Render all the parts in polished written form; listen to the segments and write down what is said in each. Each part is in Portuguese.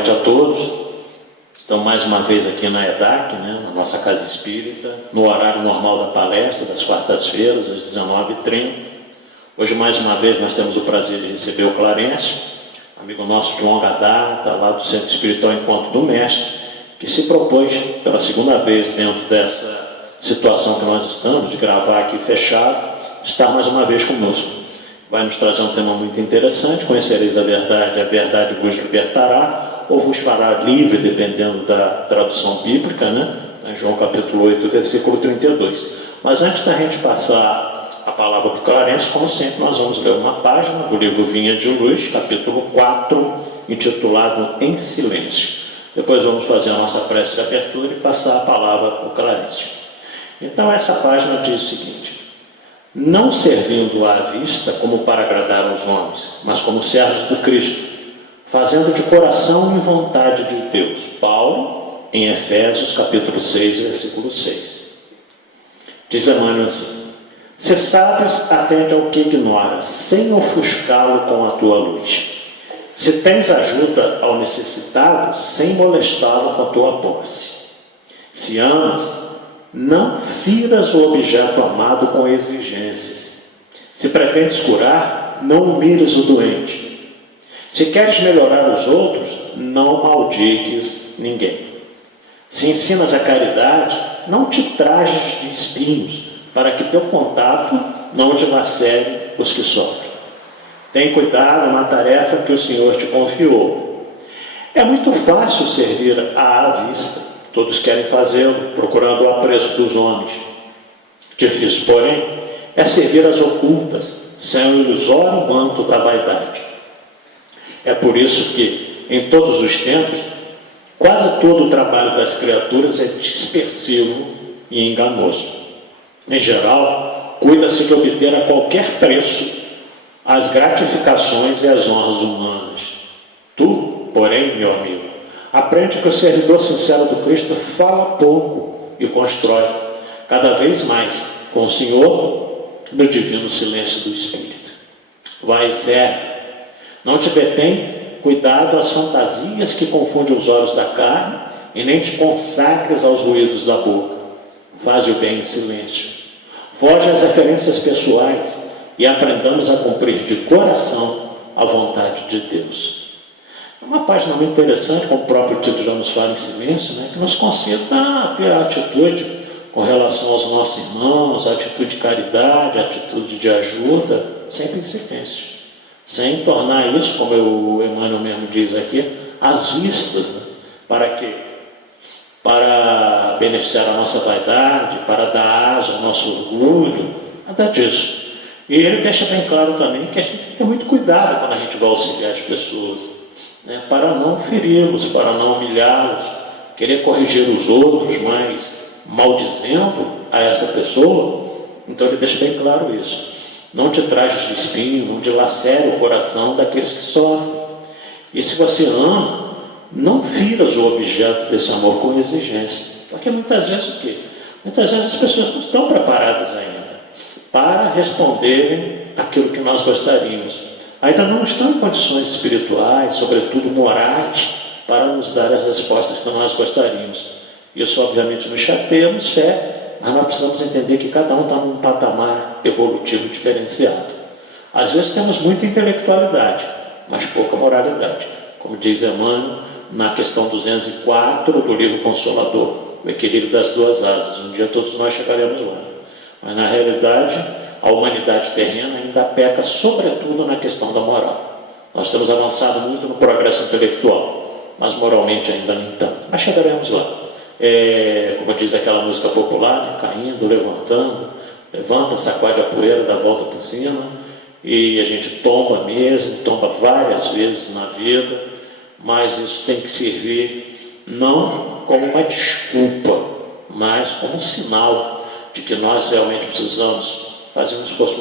noite a todos. Estamos mais uma vez aqui na EDAC, na nossa casa espírita, no horário normal da palestra, das quartas-feiras, às 19h30. Hoje, mais uma vez, nós temos o prazer de receber o Clarencio, amigo nosso de longa data, lá do Centro Espiritual Encontro do Mestre, que se propôs, pela segunda vez dentro dessa situação que nós estamos, de gravar aqui fechado, estar mais uma vez conosco. Vai nos trazer um tema muito interessante: conhecereis a verdade vos libertará, ou vos fará livre, dependendo da tradução bíblica, em João capítulo 8, versículo 32. Mas antes da gente passar a palavra para o Clarencio, como sempre, nós vamos ler uma página do livro Vinha de Luz, capítulo 4, intitulado Em Silêncio. Depois vamos fazer a nossa prece de abertura e passar a palavra para o Clarencio. Então, essa página diz o seguinte: não servindo à vista como para agradar aos homens, mas como servos do Cristo, fazendo de coração e vontade de Deus. Paulo, em Efésios, capítulo 6, versículo 6. Diz Emmanuel assim: se sabes, atende ao que ignoras, sem ofuscá-lo com a tua luz. Se tens ajuda ao necessitado, sem molestá-lo com a tua posse. Se amas, não firas o objeto amado com exigências. Se pretendes curar, não humilhes o doente. Se queres melhorar os outros, não maldigues ninguém. Se ensinas a caridade, não te trajes de espinhos, para que teu contato não dilacere os que sofrem. Tem cuidado na tarefa que o Senhor te confiou. É muito fácil servir à vista. Todos querem fazê-lo, procurando o apreço dos homens. Difícil, porém, é servir às ocultas, sem o ilusório manto da vaidade. É por isso que, em todos os tempos, quase todo o trabalho das criaturas é dispersivo e enganoso. Em geral, cuida-se de obter a qualquer preço as gratificações e as honras humanas. Tu, porém, meu amigo, aprende que o servidor sincero do Cristo fala pouco e constrói cada vez mais com o Senhor no divino silêncio do Espírito. Vai e serve. Não te detém, cuidado às fantasias que confundem os olhos da carne, e nem te consacres aos ruídos da boca. Faz o bem em silêncio. Foge às referências pessoais e aprendamos a cumprir de coração a vontade de Deus. É uma página muito interessante, como o próprio título já nos fala, em silêncio, que nos concita a ter a atitude com relação aos nossos irmãos, a atitude de caridade, a atitude de ajuda, sempre em silêncio. Sem tornar isso, como o Emmanuel mesmo diz aqui, às vistas, para quê? Para beneficiar a nossa vaidade, para dar asa ao nosso orgulho, nada disso. E ele deixa bem claro também que a gente tem que ter muito cuidado quando a gente vai auxiliar as pessoas, para não feri-los, para não humilhá-los, querer corrigir os outros, mas maldizendo a essa pessoa. Então ele deixa bem claro isso. Não te trajes de espinho, não dilacere o coração daqueles que sofrem. E se você ama, não firas o objeto desse amor com exigência. Porque muitas vezes o quê? Muitas vezes as pessoas não estão preparadas ainda para responderem aquilo que nós gostaríamos. Ainda não estão em condições espirituais, sobretudo morais, para nos dar as respostas que nós gostaríamos. Isso obviamente nos chateia, nos fere. Mas nós precisamos entender que cada um está num patamar evolutivo diferenciado. Às vezes temos muita intelectualidade, mas pouca moralidade. Como diz Emmanuel na questão 204 do livro Consolador, o equilíbrio das duas asas. Um dia todos nós chegaremos lá. Mas na realidade, a humanidade terrena ainda peca sobretudo na questão da moral. Nós temos avançado muito no progresso intelectual, mas moralmente ainda nem tanto. Mas chegaremos lá. Como diz aquela música popular, caindo, levantando, levanta, sacode a poeira, dá a volta por cima, e a gente tomba mesmo, tomba várias vezes na vida, mas isso tem que servir não como uma desculpa, mas como um sinal de que nós realmente precisamos fazer um esforço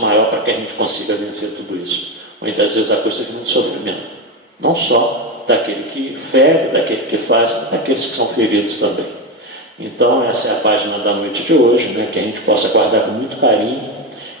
maior para que a gente consiga vencer tudo isso, muitas vezes a custa de muito sofrimento, não só daquele que fere, daquele que faz, daqueles que são feridos também. Então essa é a página da noite de hoje, que a gente possa guardar com muito carinho,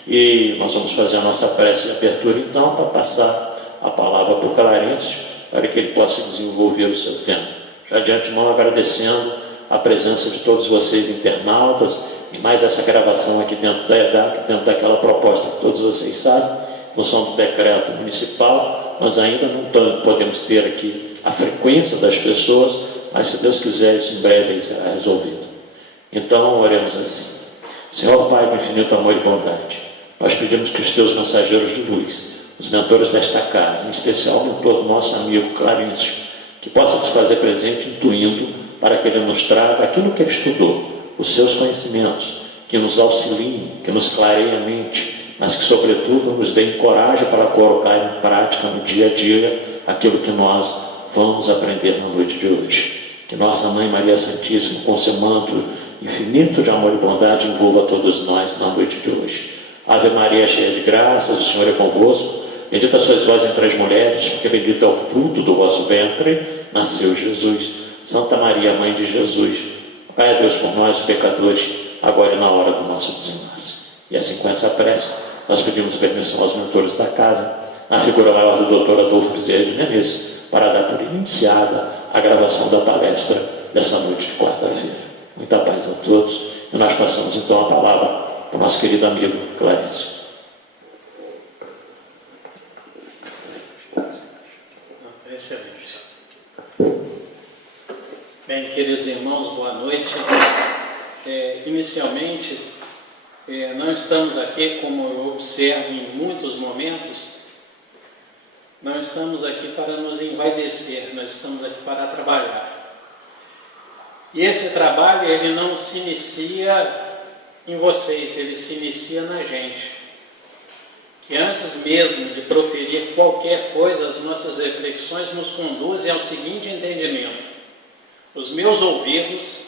e nós vamos fazer a nossa prece de abertura então, para passar a palavra para o Clarencio, para que ele possa desenvolver o seu tempo. Já de antemão agradecendo a presença de todos vocês internautas e mais essa gravação aqui dentro da EDAC, dentro daquela proposta que todos vocês sabem, função do decreto municipal. Nós ainda não podemos ter aqui a frequência das pessoas, mas se Deus quiser, isso em breve será resolvido. Então, oremos assim. Senhor Pai do infinito amor e bondade, nós pedimos que os teus mensageiros de luz, os mentores desta casa, em especial o mentor do nosso amigo Clarencio, que possa se fazer presente intuindo para que ele nos traga aquilo que ele estudou, os seus conhecimentos, que nos auxiliem, que nos clareiem a mente, mas que, sobretudo, nos deem coragem para colocar em prática no dia a dia aquilo que nós vamos aprender na noite de hoje. Que Nossa Mãe Maria Santíssima, com seu manto infinito de amor e bondade, envolva todos nós na noite de hoje. Ave Maria, cheia de graças, o Senhor é convosco. Bendita sois vós entre as mulheres, porque bendito é o fruto do vosso ventre, nasceu Jesus. Santa Maria, Mãe de Jesus, rogai a Deus por nós, pecadores, agora e na hora do nosso desenlace. E assim, com essa prece, nós pedimos permissão aos mentores da casa, na figura maior do Dr. Adolfo Bezerra de Menezes, para dar por iniciada a gravação da palestra dessa noite de quarta-feira. Muita paz a todos, e nós passamos então a palavra para o nosso querido amigo Clarencio. Excelente. Bem, queridos irmãos, boa noite. Inicialmente, não estamos aqui, como eu observo em muitos momentos, não estamos aqui para nos envaidecer, nós estamos aqui para trabalhar. E esse trabalho, ele não se inicia em vocês, ele se inicia na gente. Que antes mesmo de proferir qualquer coisa, as nossas reflexões nos conduzem ao seguinte entendimento: os meus ouvidos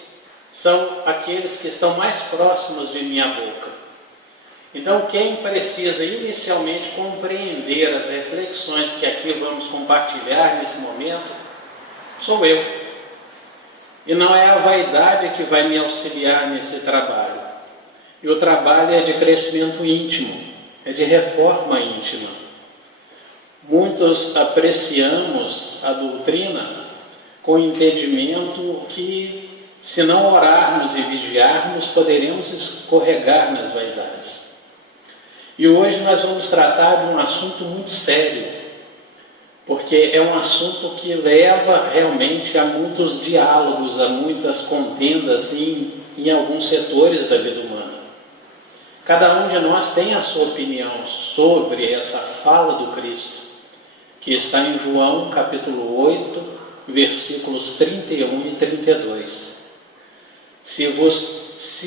são aqueles que estão mais próximos de minha boca. Então, quem precisa inicialmente compreender as reflexões que aqui vamos compartilhar nesse momento, sou eu. E não é a vaidade que vai me auxiliar nesse trabalho. E o trabalho é de crescimento íntimo, é de reforma íntima. Muitos apreciamos a doutrina com entendimento que, se não orarmos e vigiarmos, poderemos escorregar nas vaidades. E hoje nós vamos tratar de um assunto muito sério, porque é um assunto que leva realmente a muitos diálogos, a muitas contendas em alguns setores da vida humana. Cada um de nós tem a sua opinião sobre essa fala do Cristo, que está em João capítulo 8, versículos 31 e 32. Se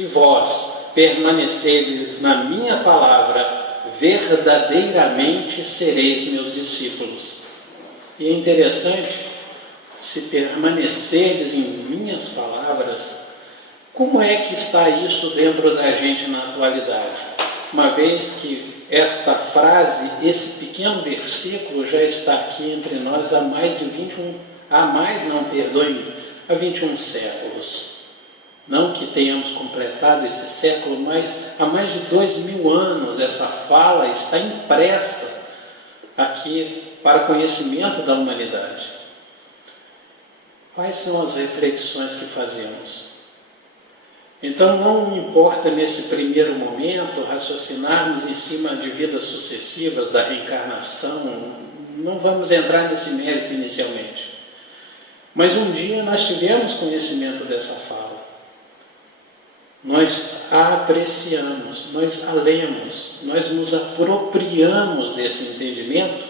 vós permanecerdes na minha palavra, verdadeiramente sereis meus discípulos. E é interessante, se permanecerdes em minhas palavras, como é que está isso dentro da gente na atualidade? Uma vez que esta frase, esse pequeno versículo já está aqui entre nós há há 21 séculos. Não que tenhamos completado esse século, mas há mais de 2000 anos essa fala está impressa aqui para conhecimento da humanidade. Quais são as reflexões que fazemos? Então não importa nesse primeiro momento raciocinarmos em cima de vidas sucessivas, da reencarnação, não vamos entrar nesse mérito inicialmente. Mas um dia nós tivemos conhecimento dessa fala. Nós a apreciamos, nós a lemos, nós nos apropriamos desse entendimento.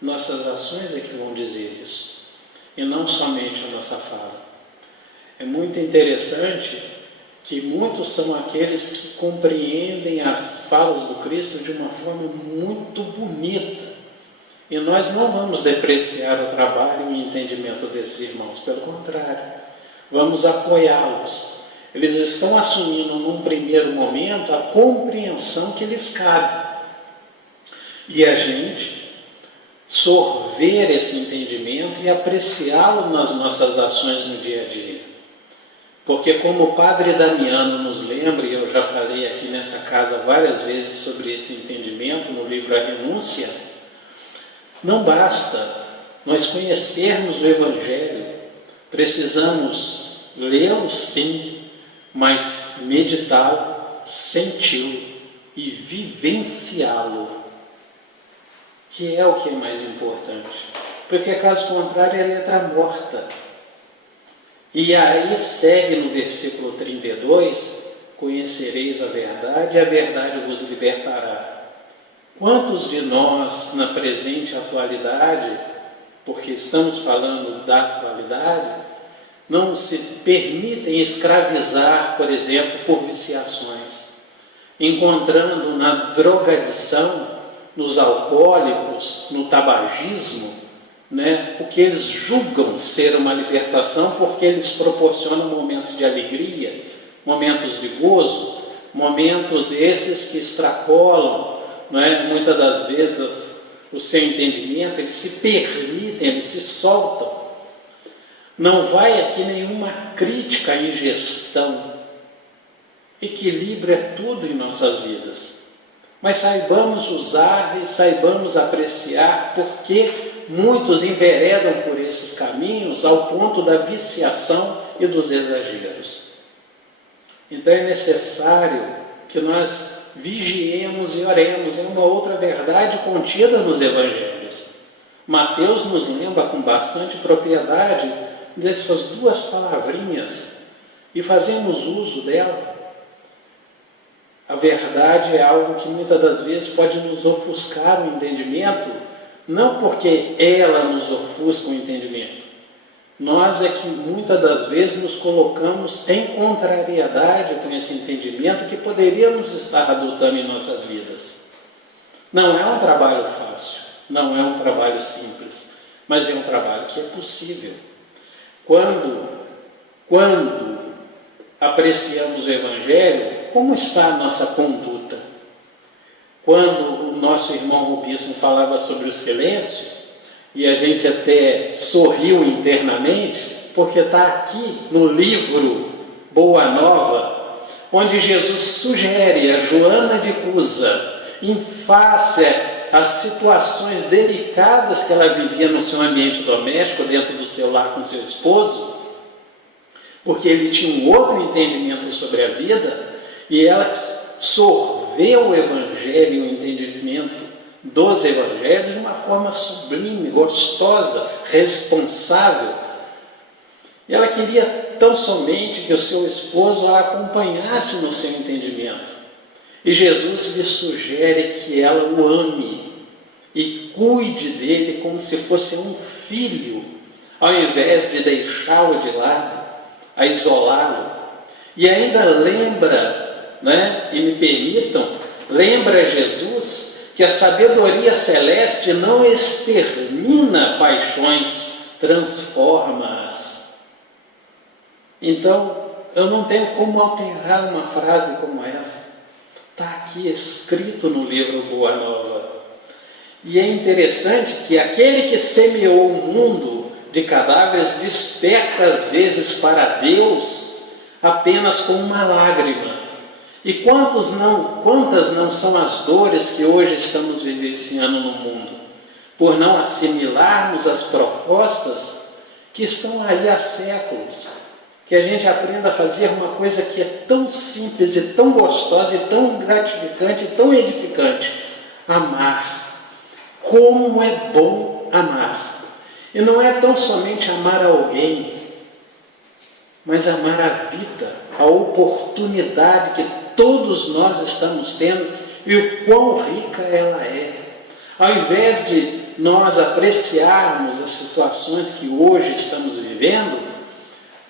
Nossas ações é que vão dizer isso, e não somente a nossa fala. É muito interessante que muitos são aqueles que compreendem as falas do Cristo de uma forma muito bonita. E nós não vamos depreciar o trabalho e o entendimento desses irmãos, pelo contrário, vamos apoiá-los. Eles estão assumindo num primeiro momento a compreensão que lhes cabe. E a gente sorver esse entendimento e apreciá-lo nas nossas ações no dia a dia. Porque como o Padre Damiano nos lembra, e eu já falei aqui nessa casa várias vezes sobre esse entendimento no livro A Renúncia, não basta nós conhecermos o Evangelho, precisamos lê-lo sim, mas meditá-lo, senti-lo e vivenciá-lo, que é o que é mais importante. Porque, caso contrário, é letra morta. E aí segue no versículo 32, conhecereis a verdade e a verdade vos libertará. Quantos de nós, na presente atualidade, porque estamos falando da atualidade, não se permitem escravizar, por exemplo, por viciações, encontrando na drogadição, nos alcoólicos, no tabagismo, o que eles julgam ser uma libertação, porque eles proporcionam momentos de alegria, momentos de gozo, momentos esses que extrapolam, muitas das vezes, o seu entendimento, eles se permitem, eles se soltam. Não vai aqui nenhuma crítica à ingestão. Equilíbrio é tudo em nossas vidas. Mas saibamos usar e saibamos apreciar, porque muitos enveredam por esses caminhos ao ponto da viciação e dos exageros. Então é necessário que nós vigiemos e oremos. É uma outra verdade contida nos Evangelhos. Mateus nos lembra com bastante propriedade dessas duas palavrinhas e fazemos uso dela. A verdade é algo que muitas das vezes pode nos ofuscar o entendimento, não porque ela nos ofusca o entendimento. Nós é que muitas das vezes nos colocamos em contrariedade com esse entendimento que poderíamos estar adotando em nossas vidas. Não é um trabalho fácil, não é um trabalho simples, mas é um trabalho que é possível. Quando apreciamos o Evangelho, como está a nossa conduta? Quando o nosso irmão Rubismo falava sobre o silêncio, e a gente até sorriu internamente, porque está aqui no livro Boa Nova, onde Jesus sugere a Joana de Cusa, em face às situações delicadas que ela vivia no seu ambiente doméstico, dentro do seu lar com seu esposo, porque ele tinha um outro entendimento sobre a vida, e ela sorveu o Evangelho e o entendimento dos Evangelhos de uma forma sublime, gostosa, responsável. E ela queria tão somente que o seu esposo a acompanhasse no seu entendimento. E Jesus lhe sugere que ela o ame e cuide dele como se fosse um filho, ao invés de deixá-lo de lado, a isolá-lo. E ainda lembra, e me permitam, lembra Jesus que a sabedoria celeste não extermina paixões, transforma-as. Então, eu não tenho como alterar uma frase como essa. Está aqui escrito no livro Boa Nova. E é interessante que aquele que semeou o mundo de cadáveres desperta às vezes para Deus apenas com uma lágrima. E quantas não são as dores que hoje estamos vivenciando no mundo, por não assimilarmos as propostas que estão aí há séculos. Que a gente aprenda a fazer uma coisa que é tão simples e tão gostosa e tão gratificante e tão edificante: amar. Como é bom amar! E não é tão somente amar alguém, mas amar a vida, a oportunidade que todos nós estamos tendo e o quão rica ela é. Ao invés de nós apreciarmos as situações que hoje estamos vivendo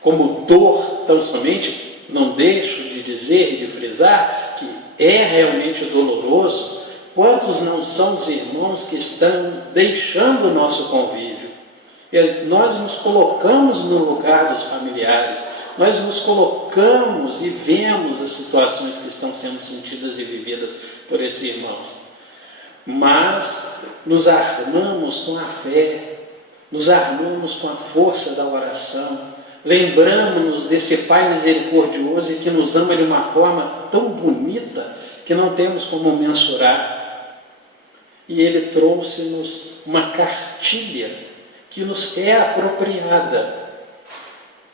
como dor, tão somente, não deixo de dizer e de frisar que é realmente doloroso. Quantos não são os irmãos que estão deixando o nosso convívio? E nós nos colocamos no lugar dos familiares, nós nos colocamos e vemos as situações que estão sendo sentidas e vividas por esses irmãos. Mas nos armamos com a fé, nos armamos com a força da oração, lembramos-nos desse Pai misericordioso e que nos ama de uma forma tão bonita que não temos como mensurar. E Ele trouxe-nos uma cartilha que nos é apropriada,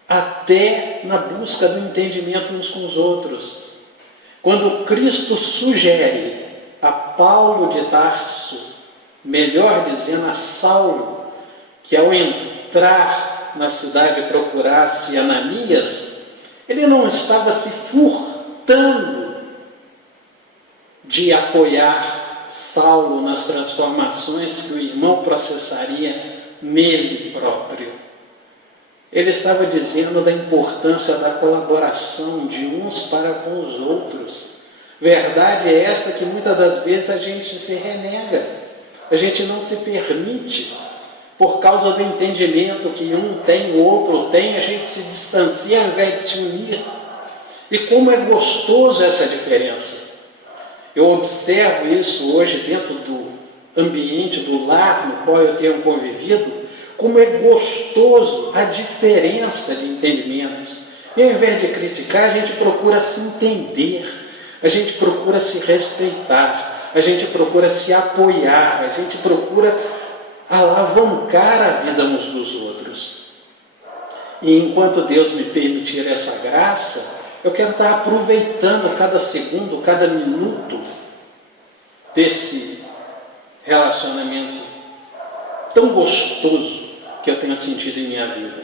até na busca do entendimento uns com os outros. Quando Cristo sugere a Paulo de Tarso, melhor dizendo, a Saulo, que ao entrar na cidade procurasse Ananias, ele não estava se furtando de apoiar Saulo nas transformações que o irmão processaria nele próprio. Ele estava dizendo da importância da colaboração de uns para com os outros. Verdade é esta que muitas das vezes a gente se renega, a gente não se permite, por causa do entendimento que um tem, o outro tem, a gente se distancia ao invés de se unir. E como é gostoso essa diferença. Eu observo isso hoje dentro do ambiente do lar no qual eu tenho convivido, como é gostoso a diferença de entendimentos. E ao invés de criticar, a gente procura se entender, a gente procura se respeitar, a gente procura se apoiar, a gente procura alavancar a vida uns dos outros. E enquanto Deus me permitir essa graça, eu quero estar aproveitando cada segundo, cada minuto desse relacionamento tão gostoso que eu tenho sentido em minha vida.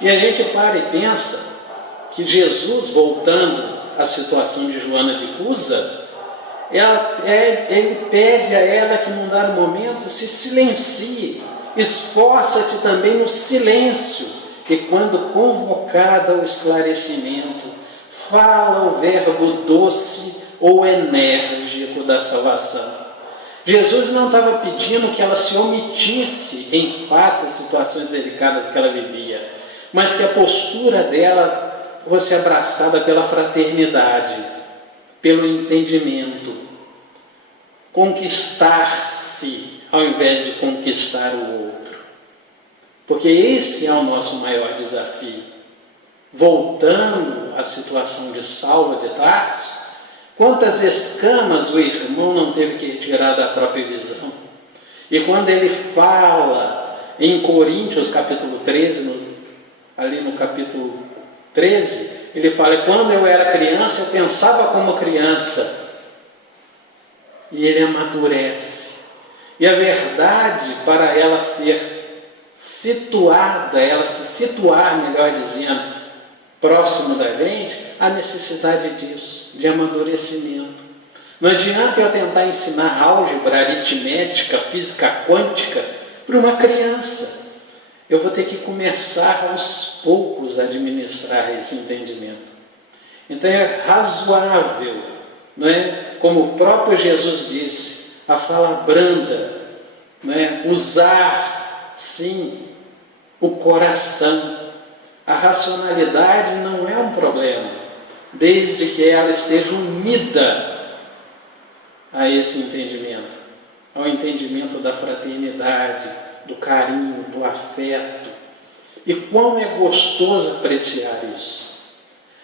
E a gente para e pensa que Jesus, voltando à situação de Joana de Cusa, ele pede a ela que num dado momento se silencie, esforça-te também no silêncio, e quando convocada ao esclarecimento, fala o verbo doce ou enérgico da salvação. Jesus não estava pedindo que ela se omitisse em face às situações delicadas que ela vivia, mas que a postura dela fosse abraçada pela fraternidade, pelo entendimento, conquistar-se ao invés de conquistar o outro. Porque esse é o nosso maior desafio. Voltando à situação de Saulo de Tarso, quantas escamas o irmão não teve que retirar da própria visão? E quando ele fala em Coríntios capítulo 13, ali no capítulo 13, ele fala: quando eu era criança, eu pensava como criança. E ele amadurece. E a verdade, para ela ser situada, ela se situar, melhor dizendo, próximo da gente, a necessidade disso, de amadurecimento. Não adianta eu tentar ensinar álgebra, aritmética, física quântica para uma criança. Eu vou ter que começar aos poucos a administrar esse entendimento. Então é razoável, não é? Como o próprio Jesus disse, a fala branda, não é? Usar, sim, o coração. A racionalidade não é um problema, desde que ela esteja unida a esse entendimento, ao entendimento da fraternidade, do carinho, do afeto. E quão é gostoso apreciar isso.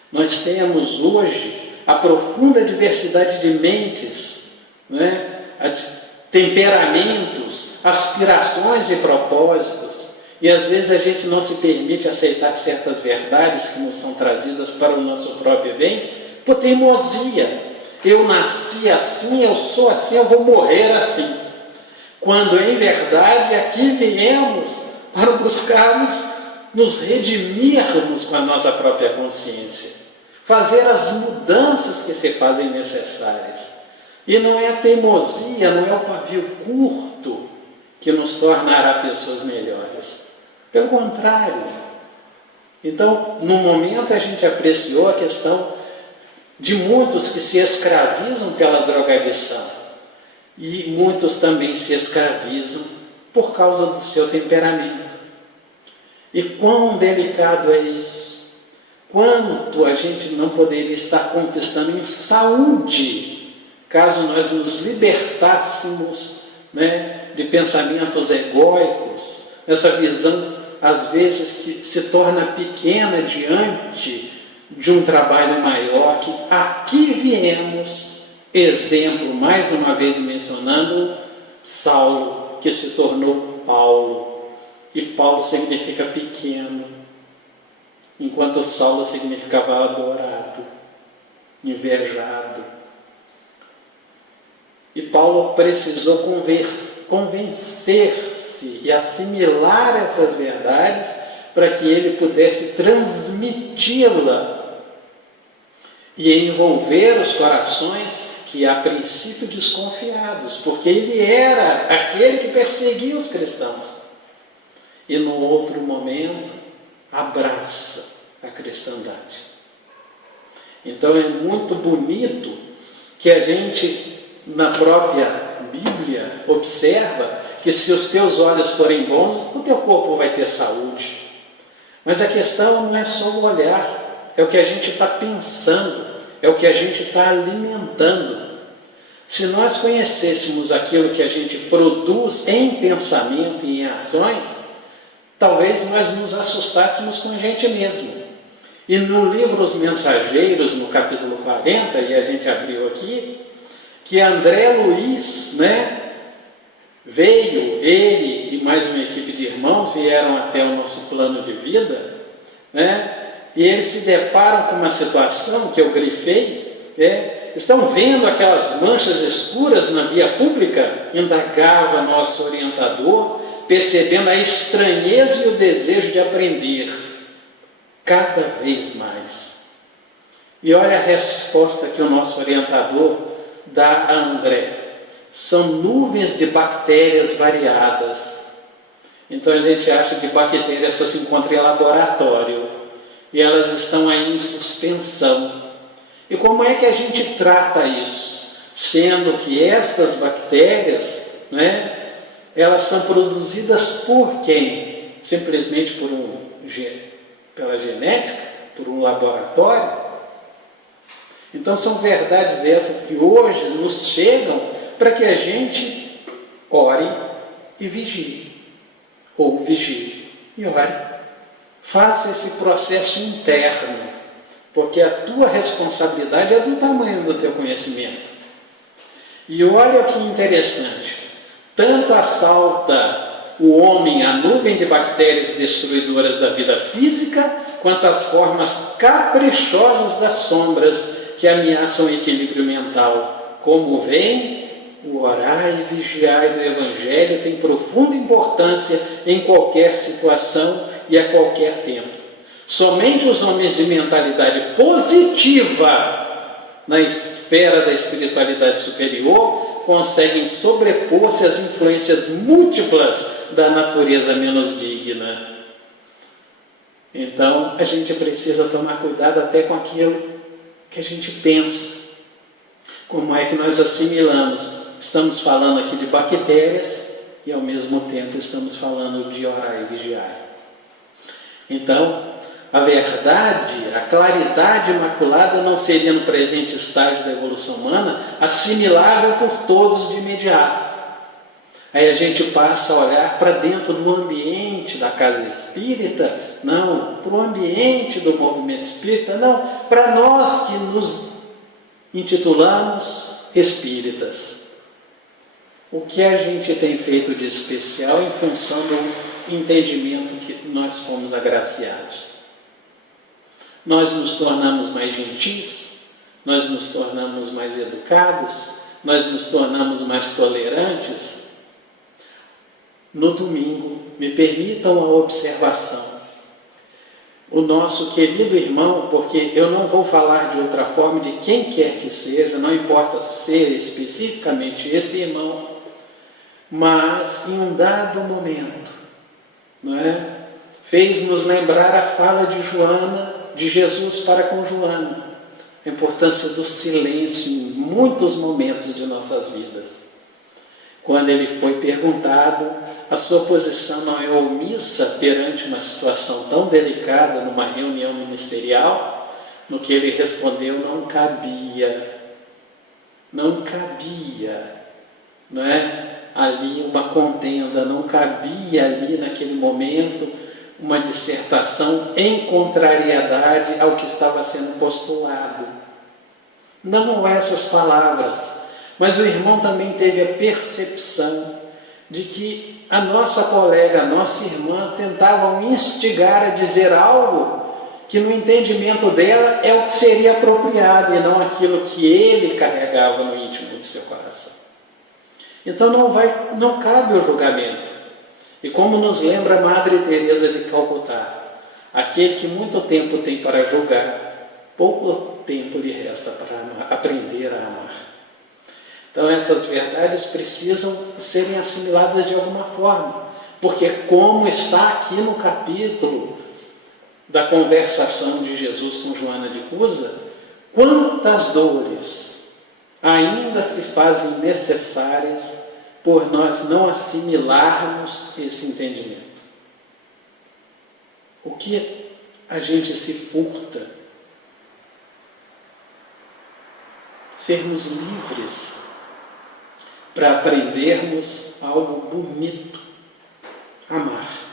Nós temos hoje a profunda diversidade de mentes, né? Temperamentos, aspirações e propósitos. E às vezes a gente não se permite aceitar certas verdades que nos são trazidas para o nosso próprio bem, por teimosia. Eu nasci assim, eu sou assim, eu vou morrer assim. Quando em verdade aqui viemos para buscarmos nos redimirmos com a nossa própria consciência, fazer as mudanças que se fazem necessárias. E não é a teimosia, não é o pavio curto que nos tornará pessoas melhores. Pelo contrário. Então, no momento a gente apreciou a questão de muitos que se escravizam pela drogadição. E muitos também se escravizam por causa do seu temperamento. E quão delicado é isso? Quanto a gente não poderia estar conquistando em saúde, caso nós nos libertássemos, né, de pensamentos egóicos, essa visão, às vezes, que se torna pequena diante de um trabalho maior, que aqui viemos, exemplo, mais uma vez mencionando, Saulo, que se tornou Paulo. e Paulo significa pequeno, enquanto Saulo significava adorado, invejado. E Paulo precisou convencer-se e assimilar essas verdades para que ele pudesse transmiti-la e envolver os corações que a princípio desconfiados, porque ele era aquele que perseguia os cristãos. E no outro momento, abraça a cristandade. Então é muito bonito que a gente, na própria Bíblia, observa que se os teus olhos forem bons, o teu corpo vai ter saúde. Mas a questão não é só o olhar, é o que a gente está pensando, é o que a gente está alimentando. Se nós conhecêssemos aquilo que a gente produz em pensamento e em ações, talvez nós nos assustássemos com a gente mesmo. E no livro Os Mensageiros, no capítulo 40, e a gente abriu aqui, que André Luiz, veio, ele e mais uma equipe de irmãos vieram até o nosso plano de vida, e eles se deparam com uma situação que eu grifei, estão vendo aquelas manchas escuras na via pública? Indagava nosso orientador, percebendo a estranheza e o desejo de aprender cada vez mais. E olha a resposta que o nosso orientador dá a André. São nuvens de bactérias variadas. Então a gente acha que bactérias só se encontram em laboratório e elas estão aí em suspensão. E como é que a gente trata isso? Sendo que estas bactérias, elas são produzidas por quem? Simplesmente pela genética, por um laboratório? Então são verdades essas que hoje nos chegam para que a gente ore e vigie. Ou vigie e ore. Faça esse processo interno, porque a tua responsabilidade é do tamanho do teu conhecimento. E olha que interessante, tanto assalta o homem a nuvem de bactérias destruidoras da vida física, quanto as formas caprichosas das sombras que ameaçam o equilíbrio mental. Como vem, o orar e vigiar do Evangelho tem profunda importância em qualquer situação e a qualquer tempo. Somente os homens de mentalidade positiva na esfera da espiritualidade superior conseguem sobrepor-se às influências múltiplas da natureza menos digna. Então, a gente precisa tomar cuidado até com aquilo que a gente pensa. Como é que nós assimilamos? Estamos falando aqui de bactérias e, ao mesmo tempo, estamos falando de orar e vigiar. Então, a verdade, a claridade imaculada não seria no presente estágio da evolução humana assimilável por todos de imediato. Aí a gente passa a olhar para dentro do ambiente da casa espírita, não, para o ambiente do movimento espírita, não, para nós que nos intitulamos espíritas. O que a gente tem feito de especial em função do entendimento que nós fomos agraciados? Nós nos tornamos mais gentis, nós nos tornamos mais educados, nós nos tornamos mais tolerantes. No domingo, me permitam a observação. O nosso querido irmão, porque eu não vou falar de outra forma de quem quer que seja, não importa ser especificamente esse irmão, mas em um dado momento, fez-nos lembrar a fala de Joana, de Jesus para com Joana, a importância do silêncio em muitos momentos de nossas vidas. Quando ele foi perguntado, a sua posição não é omissa perante uma situação tão delicada numa reunião ministerial, no que ele respondeu, não cabia, ali uma contenda, não cabia ali naquele momento uma dissertação em contrariedade ao que estava sendo postulado. Não essas palavras, mas o irmão também teve a percepção de que a nossa colega, a nossa irmã tentavam instigar a dizer algo que no entendimento dela é o que seria apropriado e não aquilo que ele carregava no íntimo de seu coração. Então não cabe o julgamento. E como nos lembra a Madre Teresa de Calcutá, aquele que muito tempo tem para julgar, pouco tempo lhe resta para aprender a amar. Então essas verdades precisam serem assimiladas de alguma forma, porque como está aqui no capítulo da conversação de Jesus com Joana de Cusa, quantas dores ainda se fazem necessárias por nós não assimilarmos esse entendimento. O que a gente se furta? Sermos livres para aprendermos algo bonito, amar.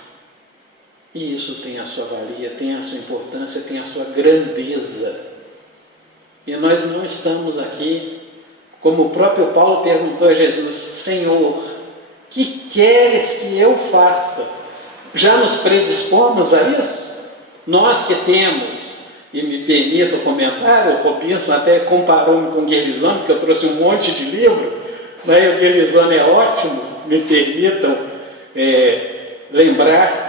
E isso tem a sua valia, tem a sua importância, tem a sua grandeza. E nós não estamos aqui, como o próprio Paulo perguntou a Jesus: Senhor, que queres que eu faça? Já nos predispomos a isso? Nós que temos, e me permita o comentário, o Robinson até comparou-me com o Guerizone, porque eu trouxe um monte de livro, né? O Guerizone é ótimo, me permitam lembrar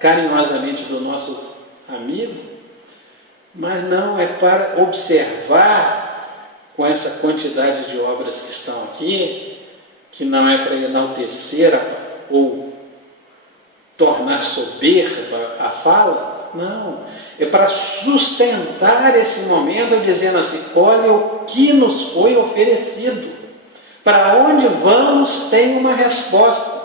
carinhosamente do nosso amigo, mas não é para observar com essa quantidade de obras que estão aqui, que não é para enaltecer ou tornar soberba a fala, não, é para sustentar esse momento dizendo assim: olha o que nos foi oferecido, para onde vamos tem uma resposta.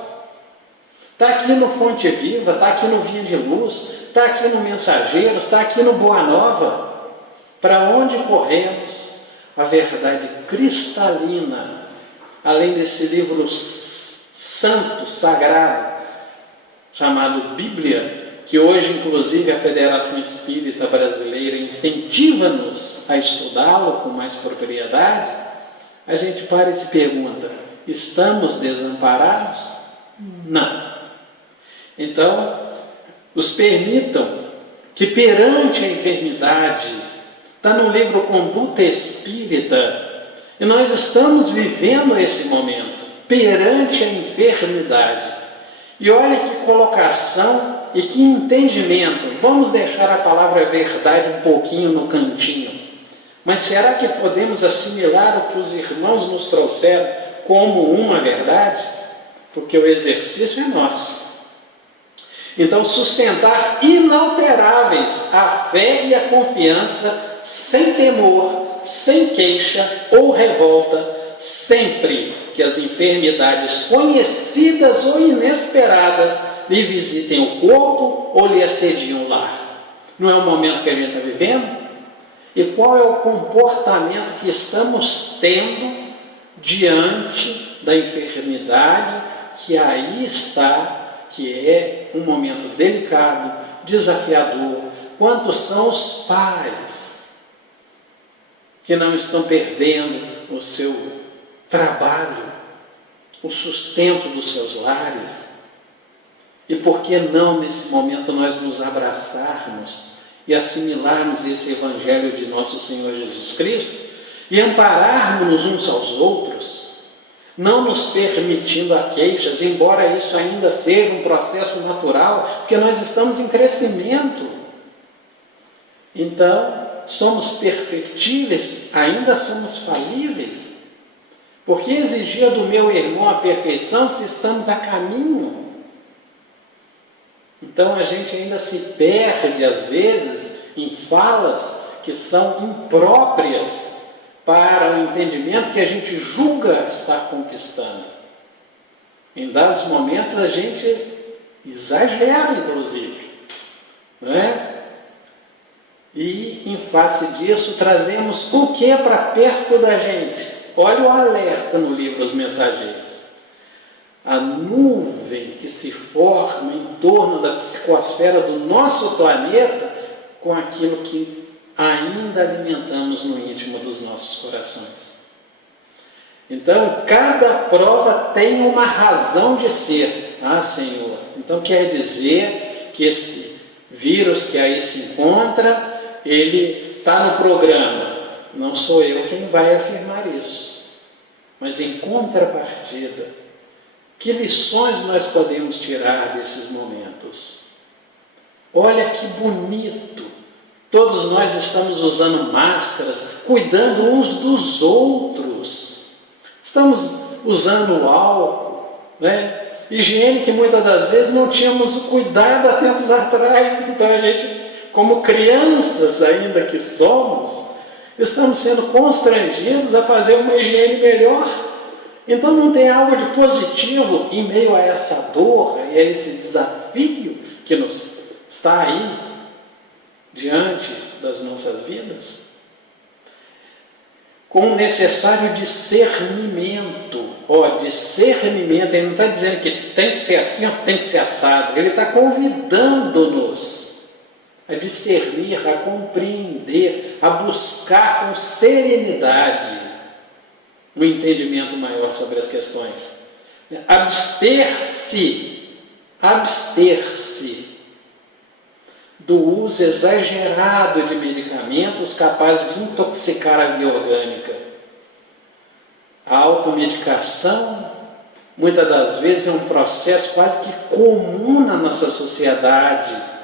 Está aqui no Fonte Viva, está aqui no Vinha de Luz, está aqui no Mensageiros, está aqui no Boa Nova. Para onde corremos? A verdade cristalina, além desse livro santo, sagrado, chamado Bíblia, que hoje, inclusive, a Federação Espírita Brasileira incentiva-nos a estudá-lo com mais propriedade. A gente para e se pergunta: estamos desamparados? Não. Então, nos permitam que perante a enfermidade, está no livro Conduta Espírita, e nós estamos vivendo esse momento, perante a enfermidade. E olha que colocação e que entendimento. Vamos deixar a palavra verdade um pouquinho no cantinho. Mas será que podemos assimilar o que os irmãos nos trouxeram como uma verdade? Porque o exercício é nosso. Então, sustentar inalteráveis a fé e a confiança, sem temor, sem queixa ou revolta, sempre que as enfermidades conhecidas ou inesperadas lhe visitem o corpo ou lhe assediem o lar. Não é o momento que a gente está vivendo? E qual é o comportamento que estamos tendo diante da enfermidade que aí está, que é um momento delicado, desafiador? Quantos são os pais que não estão perdendo o seu trabalho, o sustento dos seus lares? E por que não, nesse momento, nós nos abraçarmos e assimilarmos esse Evangelho de nosso Senhor Jesus Cristo e ampararmos uns aos outros, não nos permitindo a queixas, embora isso ainda seja um processo natural, porque nós estamos em crescimento. Então, somos perfectíveis, ainda somos falíveis. Por que exigir do meu irmão a perfeição se estamos a caminho? Então a gente ainda se perde, às vezes, em falas que são impróprias para o entendimento que a gente julga estar conquistando. Em dados momentos a gente exagera, inclusive, não é? E, em face disso, trazemos o que para perto da gente? Olha o alerta no livro Os Mensageiros. A nuvem que se forma em torno da psicosfera do nosso planeta com aquilo que ainda alimentamos no íntimo dos nossos corações. Então, cada prova tem uma razão de ser. Ah, Senhor, então quer dizer que esse vírus que aí se encontra, ele está no programa. Não sou eu quem vai afirmar isso. Mas em contrapartida, que lições nós podemos tirar desses momentos? Olha que bonito! Todos nós estamos usando máscaras, cuidando uns dos outros. Estamos usando álcool, né? Higiene que muitas das vezes não tínhamos o cuidado há tempos atrás. Então a gente, como crianças ainda que somos, estamos sendo constrangidos a fazer uma higiene melhor. Então não tem algo de positivo em meio a essa dor e a esse desafio que nos está aí diante das nossas vidas? Com o necessário discernimento. Discernimento, ele não está dizendo que tem que ser assim ou tem que ser assado. Ele está convidando-nos a discernir, a compreender, a buscar com serenidade um entendimento maior sobre as questões. Abster-se do uso exagerado de medicamentos capazes de intoxicar a via orgânica. A automedicação, muitas das vezes, é um processo quase que comum na nossa sociedade.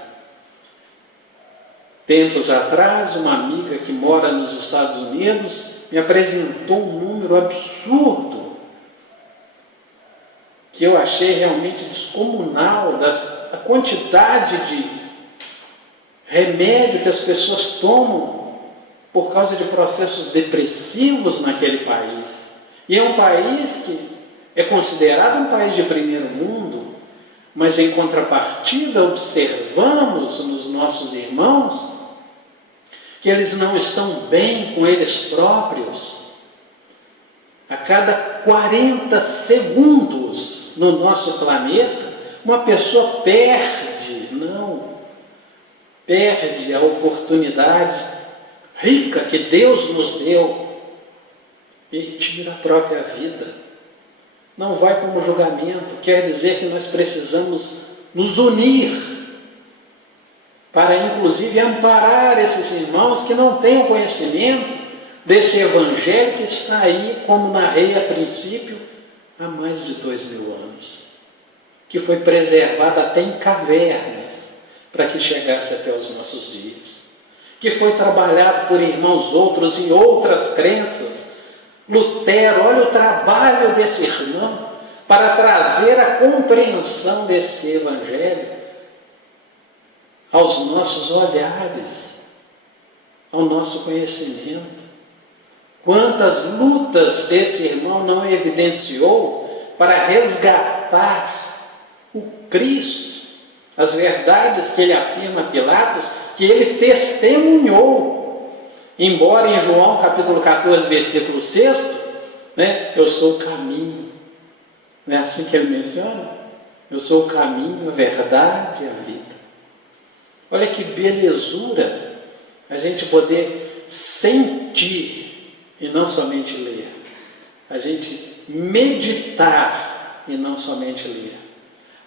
Tempos atrás, uma amiga que mora nos Estados Unidos me apresentou um número absurdo que eu achei realmente descomunal da quantidade de remédio que as pessoas tomam por causa de processos depressivos naquele país. E é um país que é considerado um país de primeiro mundo, mas em contrapartida observamos nos nossos irmãos que eles não estão bem com eles próprios. A cada 40 segundos no nosso planeta, uma pessoa perde a oportunidade rica que Deus nos deu e tira a própria vida. Não vai como julgamento, quer dizer que nós precisamos nos unir para inclusive amparar esses irmãos que não têm o conhecimento desse evangelho que está aí, como narrei a princípio, há mais de 2000 anos, que foi preservado até em cavernas para que chegasse até os nossos dias, que foi trabalhado por irmãos outros e outras crenças. Lutero, olha o trabalho desse irmão para trazer a compreensão desse evangelho aos nossos olhares, ao nosso conhecimento. Quantas lutas esse irmão não evidenciou para resgatar o Cristo, as verdades que ele afirma a Pilatos, que ele testemunhou. Embora em João capítulo 14, versículo 6, eu sou o caminho. Não é assim que ele menciona? Eu sou o caminho, a verdade e a vida. Olha que belezura a gente poder sentir e não somente ler. A gente meditar e não somente ler.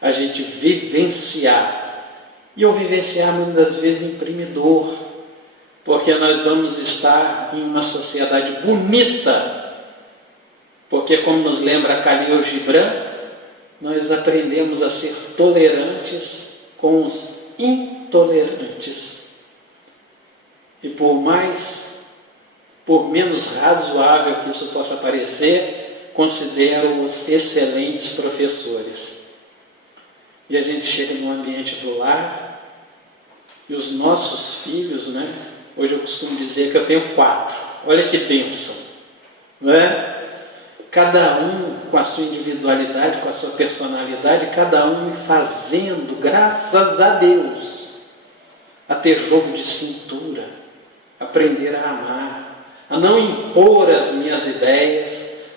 A gente vivenciar. E o vivenciar muitas das vezes imprime dor, porque nós vamos estar em uma sociedade bonita, porque como nos lembra Khalil Gibran, nós aprendemos a ser tolerantes com os intolerantes. E por menos razoável que isso possa parecer, considero-os excelentes professores. E a gente chega no ambiente do lar, e os nossos filhos, hoje eu costumo dizer que eu tenho 4. Olha que bênção, não é? Cada um com a sua individualidade, com a sua personalidade, cada um me fazendo, graças a Deus, a ter jogo de cintura, aprender a amar, a não impor as minhas ideias,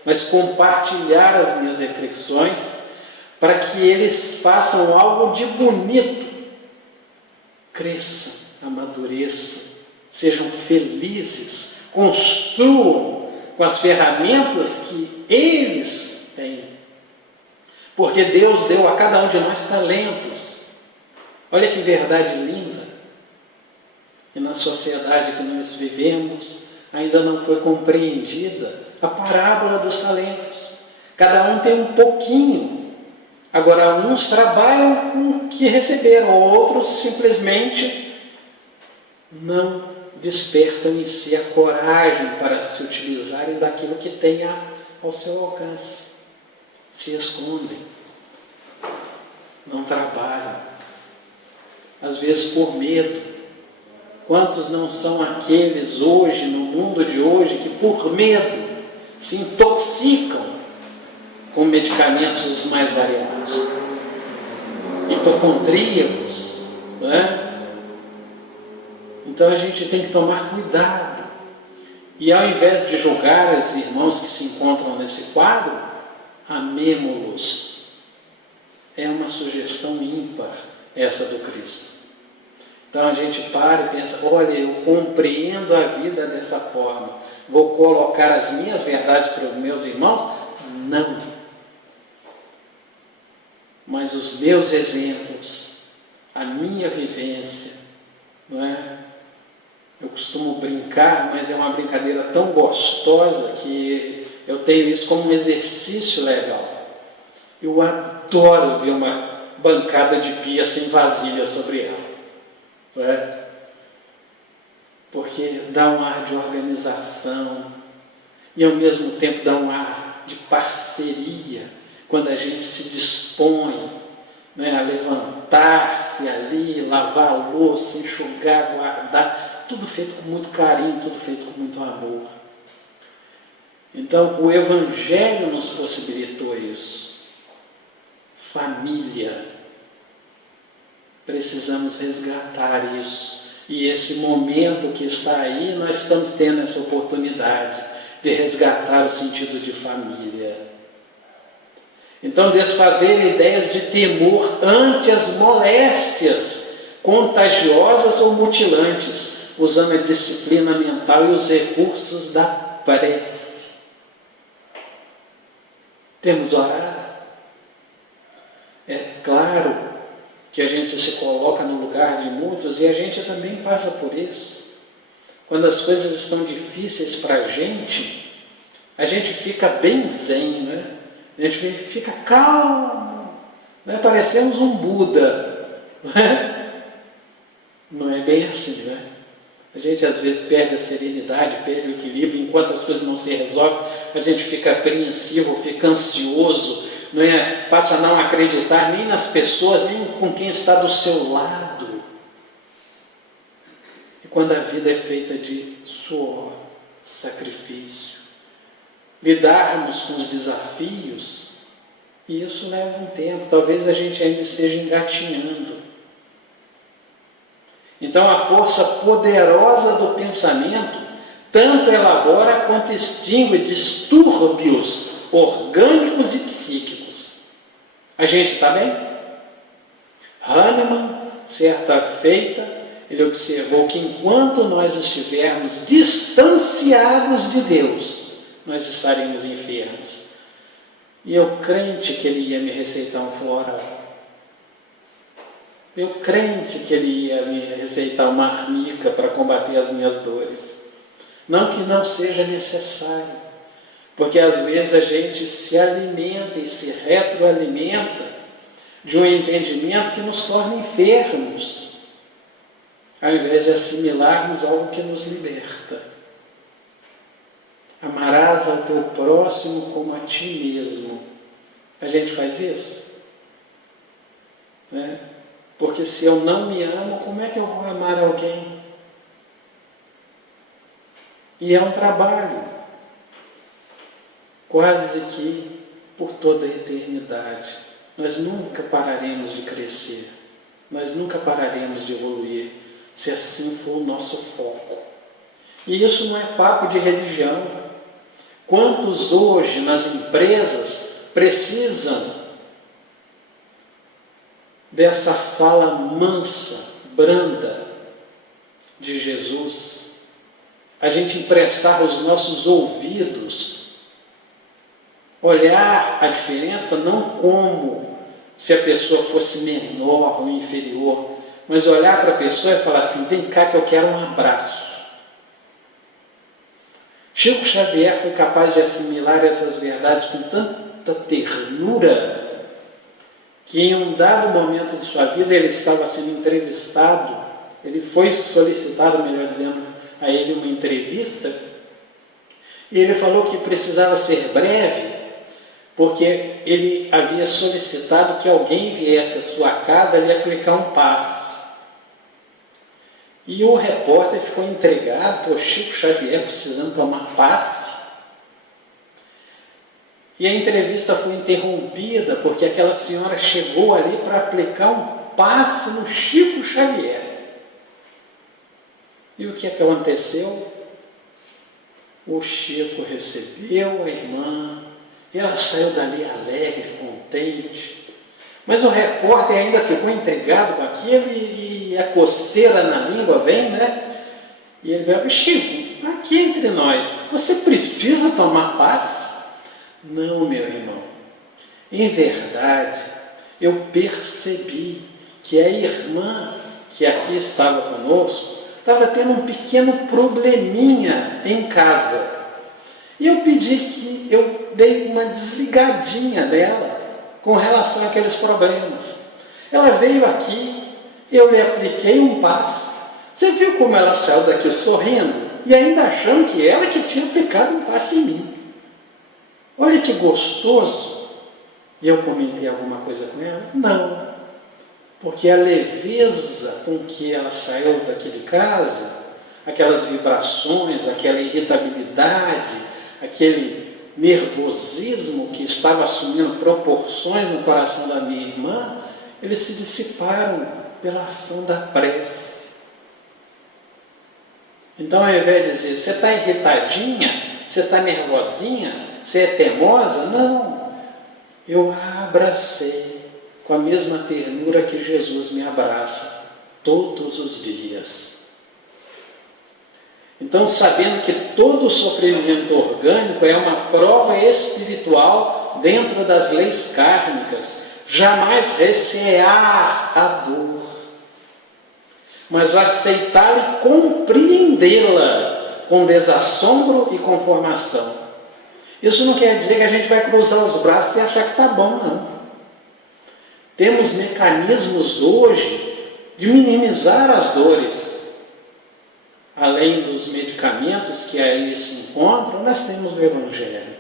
mas compartilhar as minhas reflexões, para que eles façam algo de bonito, cresçam, amadureçam, sejam felizes, construam com as ferramentas que eles têm. Porque Deus deu a cada um de nós talentos. Olha que verdade linda. E na sociedade que nós vivemos, ainda não foi compreendida a parábola dos talentos. Cada um tem um pouquinho. Agora, uns trabalham com o que receberam, outros simplesmente não despertam em si a coragem para se utilizarem daquilo que tem ao seu alcance. Se escondem, não trabalham, às vezes por medo. Quantos não são aqueles hoje, no mundo de hoje, que por medo se intoxicam com medicamentos os mais variados, hipocondríacos, não é? Então a gente tem que tomar cuidado. E ao invés de julgar os irmãos que se encontram nesse quadro, amemo-los. É uma sugestão ímpar essa do Cristo. Então a gente para e pensa, olha, eu compreendo a vida dessa forma, vou colocar as minhas verdades para os meus irmãos? Não. Mas os meus exemplos, a minha vivência, não é? Eu costumo brincar, mas é uma brincadeira tão gostosa que eu tenho isso como um exercício legal. Eu adoro ver uma bancada de pia sem vasilha sobre ela. Não é? Porque dá um ar de organização e ao mesmo tempo dá um ar de parceria quando a gente se dispõe, né, a levantar-se ali, lavar a louça, enxugar, guardar, tudo feito com muito carinho, tudo feito com muito amor. Então o Evangelho nos possibilitou isso. Família. Precisamos resgatar isso. E esse momento que está aí, nós estamos tendo essa oportunidade de resgatar o sentido de família. Então, desfazer ideias de temor ante as moléstias contagiosas ou mutilantes, usando a disciplina mental e os recursos da prece. Temos orado? É claro que a gente se coloca no lugar de muitos e a gente também passa por isso. Quando as coisas estão difíceis para a gente fica bem zen, né? A gente fica calmo, né? Parecemos um Buda. Não é bem assim, né? A gente às vezes perde a serenidade, perde o equilíbrio, enquanto as coisas não se resolvem, a gente fica apreensivo, fica ansioso, não é? Passa a não acreditar nem nas pessoas, nem com quem está do seu lado. E quando a vida é feita de suor, sacrifício, lidarmos com os desafios, e isso leva um tempo, talvez a gente ainda esteja engatinhando. Então a força poderosa do pensamento tanto elabora quanto extingue distúrbios orgânicos e psíquicos. A gente está bem? Hahnemann, certa feita, ele observou que enquanto nós estivermos distanciados de Deus, nós estaremos enfermos. E eu crente que ele ia me receitar um floral. Eu crente que ele ia me receitar uma arnica para combater as minhas dores. Não que não seja necessário, porque às vezes a gente se alimenta e se retroalimenta de um entendimento que nos torna enfermos, ao invés de assimilarmos algo que nos liberta. Amarás ao teu próximo como a ti mesmo. A gente faz isso? Né? Porque se eu não me amo, como é que eu vou amar alguém? E é um trabalho, quase que por toda a eternidade. Nós nunca pararemos de crescer, nós nunca pararemos de evoluir, se assim for o nosso foco. E isso não é papo de religião. Quantos hoje nas empresas precisam dessa fala mansa, branda de Jesus, a gente emprestar os nossos ouvidos, olhar a diferença não como se a pessoa fosse menor ou inferior, mas olhar para a pessoa e falar assim, vem cá que eu quero um abraço. Chico Xavier foi capaz de assimilar essas verdades com tanta ternura que em um dado momento de sua vida ele estava sendo entrevistado, ele foi solicitado, melhor dizendo, a ele uma entrevista, e ele falou que precisava ser breve, porque ele havia solicitado que alguém viesse à sua casa lhe aplicar um passe. E o repórter ficou intrigado, por Chico Xavier precisando tomar passe. E a entrevista foi interrompida, porque aquela senhora chegou ali para aplicar um passe no Chico Xavier. E o que aconteceu? O Chico recebeu a irmã, e ela saiu dali alegre, contente. Mas o repórter ainda ficou intrigado com aquilo e a coceira na língua vem, né? E ele vai, Chico, aqui entre nós, você precisa tomar passe? Não, meu irmão. Em verdade, eu percebi que a irmã que aqui estava conosco estava tendo um pequeno probleminha em casa. E eu dei uma desligadinha dela com relação àqueles problemas. Ela veio aqui, eu lhe apliquei um passe. Você viu como ela saiu daqui sorrindo e ainda achando que ela que tinha aplicado um passe em mim. Olha que gostoso. E eu comentei alguma coisa com ela? Não. Porque a leveza com que ela saiu daqui de casa, aquelas vibrações, aquela irritabilidade, aquele nervosismo que estava assumindo proporções no coração da minha irmã, eles se dissiparam pela ação da prece. Então, ao invés de dizer, você está irritadinha, você está nervosinha, você é teimosa? Não. Eu a abracei com a mesma ternura que Jesus me abraça todos os dias. Então, sabendo que todo sofrimento orgânico é uma prova espiritual dentro das leis kármicas, jamais recear a dor, mas aceitá-la e compreendê-la com desassombro e conformação. Isso não quer dizer que a gente vai cruzar os braços e achar que está bom, não. Temos mecanismos hoje de minimizar as dores. Além dos medicamentos que aí se encontram, nós temos o Evangelho.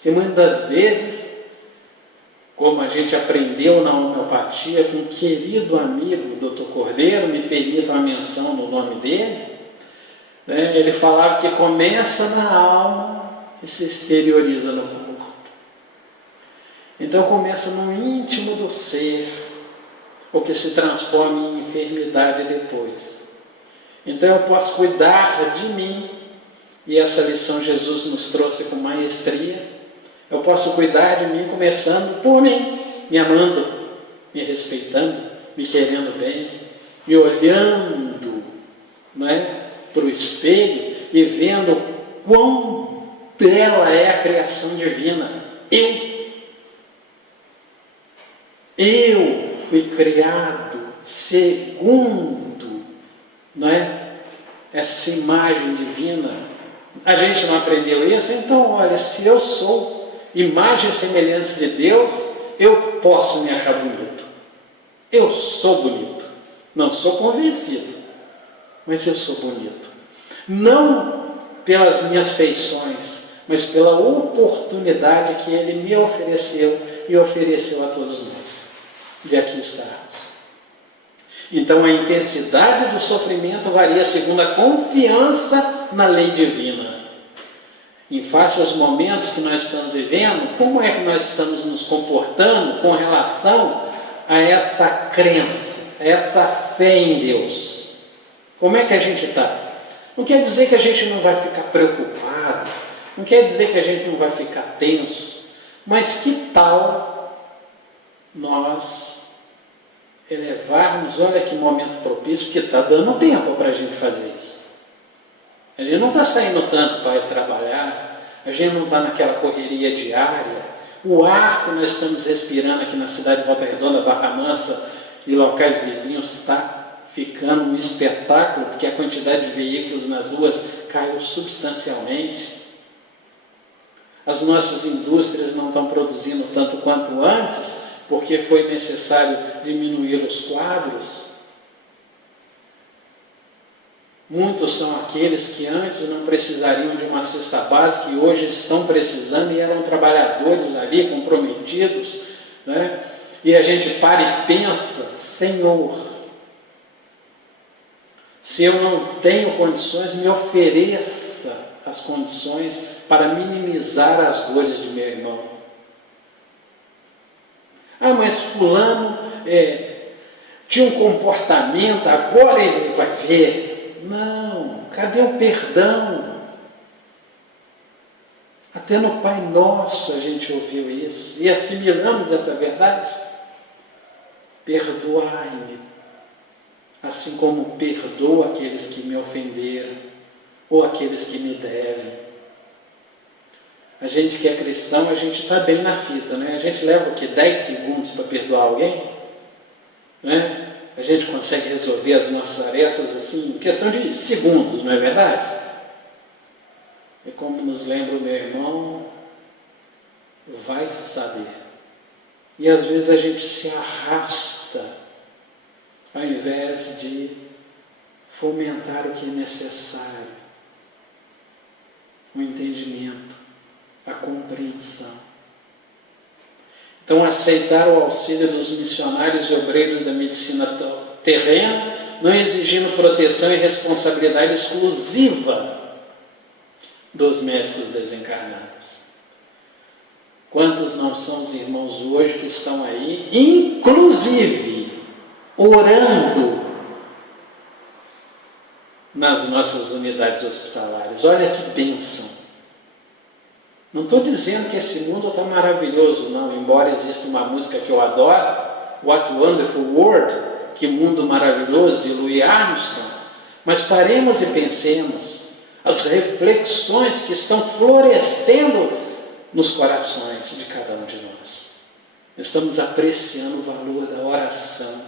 Que muitas das vezes, como a gente aprendeu na homeopatia com um querido amigo, o Dr. Cordeiro, me permita uma menção no nome dele, né? Ele falava que começa na alma e se exterioriza no corpo. Então começa no íntimo do ser, o que se transforma em enfermidade depois. Então eu posso cuidar de mim, e essa lição Jesus nos trouxe com maestria. Eu posso cuidar de mim começando por mim, me amando, me respeitando, me querendo bem, me olhando, não é, para o espelho e vendo quão bela é a criação divina. Eu fui criado segundo, não é, essa imagem divina. A gente não aprendeu isso? Então, olha, se eu sou imagem e semelhança de Deus, eu posso me achar bonito. Eu sou bonito. Não sou convencido, mas eu sou bonito. Não pelas minhas feições, mas pela oportunidade que Ele me ofereceu e ofereceu a todos nós, de aqui estarmos. Então a intensidade do sofrimento varia segundo a confiança na lei divina. Em face aos momentos que nós estamos vivendo, como é que nós estamos nos comportando com relação a essa crença, a essa fé em Deus? Como é que a gente está? Não quer dizer que a gente não vai ficar preocupado, não quer dizer que a gente não vai ficar tenso, mas que tal nós elevarmos, olha que momento propício, porque está dando tempo para a gente fazer isso. A gente não está saindo tanto para ir trabalhar, a gente não está naquela correria diária. O ar que nós estamos respirando aqui na cidade de Volta Redonda, Barra Mansa e locais vizinhos está ficando um espetáculo, porque a quantidade de veículos nas ruas caiu substancialmente. As nossas indústrias não estão produzindo tanto quanto antes, porque foi necessário diminuir os quadros. Muitos são aqueles que antes não precisariam de uma cesta básica e hoje estão precisando e eram trabalhadores ali comprometidos, né? E a gente para e pensa, Senhor, se eu não tenho condições, me ofereça as condições para minimizar as dores de meu irmão. Ah, mas fulano tinha um comportamento, agora ele vai ver. Não, cadê o perdão? Até no Pai Nosso a gente ouviu isso e assimilamos essa verdade. Perdoai-me, assim como perdoo aqueles que me ofenderam ou aqueles que me devem. A gente que é cristão, a gente está bem na fita, né? A gente leva o quê? 10 segundos para perdoar alguém? Né? A gente consegue resolver as nossas tarefas assim, em questão de segundos, não é verdade? E como nos lembra o meu irmão, vai saber. E às vezes a gente se arrasta, ao invés de fomentar o que é necessário. O entendimento, a compreensão. Então, aceitar o auxílio dos missionários e obreiros da medicina terrena, não exigindo proteção e responsabilidade exclusiva dos médicos desencarnados. Quantos não são os irmãos hoje que estão aí, inclusive, orando nas nossas unidades hospitalares? Olha que bênção! Não estou dizendo que esse mundo está maravilhoso, não, embora exista uma música que eu adoro, What Wonderful World, que mundo maravilhoso, de Louis Armstrong, mas paremos e pensemos as reflexões que estão florescendo nos corações de cada um de nós. Estamos apreciando o valor da oração,